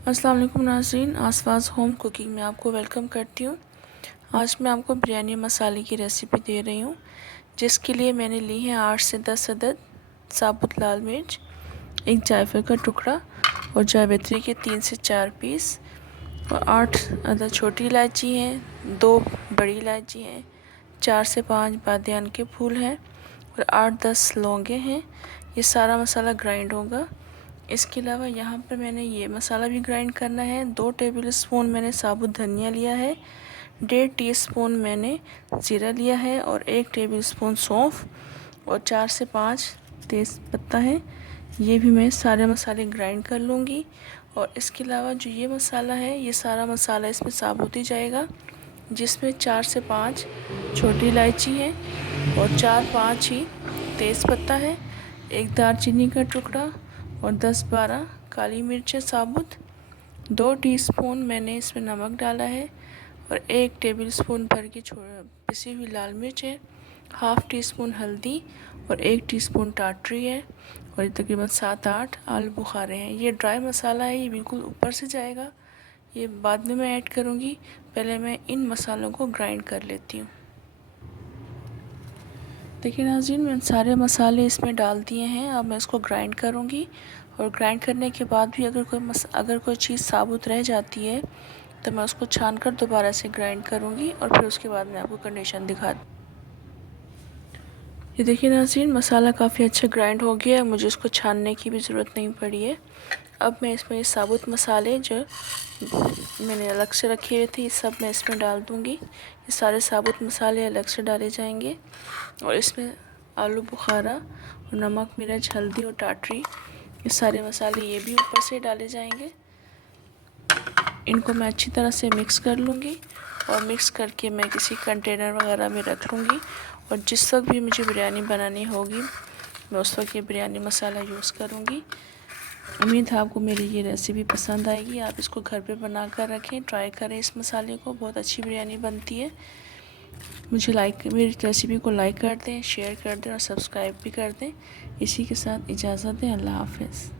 अस्सलाम वालेकुम नाज़रीन, आसपास होम कुकिंग में आपको वेलकम करती हूँ। आज मैं आपको बिरयानी मसाले की रेसिपी दे रही हूँ, जिसके लिए मैंने ली है 8 से 10 अदद साबुत लाल मिर्च, एक जायफल का टुकड़ा और जावित्री के 3 से 4 पीस और 8 अदद छोटी इलायची हैं, 2 बड़ी इलायची हैं, 4 से 5 बादियान के फूल हैं और 8-10 लौंगे हैं। ये सारा मसाला ग्राइंड होगा। इसके अलावा यहाँ पर मैंने ये मसाला भी ग्राइंड करना है। 2 टेबल स्पून मैंने साबुत धनिया लिया है, 1.5 टीस्पून मैंने ज़ीरा लिया है और 1 टेबल स्पून सौंफ और 4 से 5 तेज़ पत्ता है। ये भी मैं सारे मसाले ग्राइंड कर लूँगी। और इसके अलावा जो ये मसाला है, ये सारा मसाला इसमें साबुत ही जाएगा, जिसमें 4 से 5 छोटी इलायची है और 4-5 ही तेज़ पत्ता है, एक दालचीनी का टुकड़ा और 10-12 काली मिर्चें साबुत। 2 टीस्पून मैंने इसमें नमक डाला है और 1 टेबलस्पून भर की पिसी हुई लाल मिर्च है, हाफ़ टी स्पून हल्दी और 1 टीस्पून टाटरी है और तकरीबन 7-8 आलू बुखारे हैं। ये ड्राई मसाला है, ये बिल्कुल ऊपर से जाएगा, ये बाद में मैं ऐड करूँगी। पहले मैं इन मसालों को ग्राइंड कर लेती हूँ। देखिए नाज़रीन, मैंने सारे मसाले इसमें डाल दिए हैं। अब मैं इसको ग्राइंड करूँगी और ग्राइंड करने के बाद भी अगर कोई चीज़ साबुत रह जाती है तो मैं उसको छान कर दोबारा से ग्राइंड करूँगी और फिर उसके बाद मैं आपको कंडीशन दिखाती। ये देखिए नाज़रीन, मसाला काफ़ी अच्छा ग्राइंड हो गया है, मुझे इसको छानने की भी ज़रूरत नहीं पड़ी है। अब मैं इसमें ये साबुत मसाले जो मैंने अलग से रखे हुए थे, ये सब मैं इसमें डाल दूँगी। ये सारे साबुत मसाले अलग से डाले जाएंगे और इसमें आलू बुखारा और नमक, मिर्च, हल्दी और टाटरी, ये सारे मसाले ये भी ऊपर से डाले जाएंगे। इनको मैं अच्छी तरह से मिक्स कर लूँगी और मिक्स करके मैं किसी कंटेनर वगैरह में रख लूँगी और जिस वक्त भी मुझे बिरयानी बनानी होगी मैं उस वक्त ये बिरयानी मसाला यूज़ करूँगी। उम्मीद है आपको मेरी ये रेसिपी पसंद आएगी। आप इसको घर पे बना कर रखें, ट्राई करें इस मसाले को, बहुत अच्छी बिरयानी बनती है। मेरी रेसिपी को लाइक कर दें, शेयर कर दें और सब्सक्राइब भी कर दें। इसी के साथ इजाज़त दें। अल्लाह हाफ़िज़।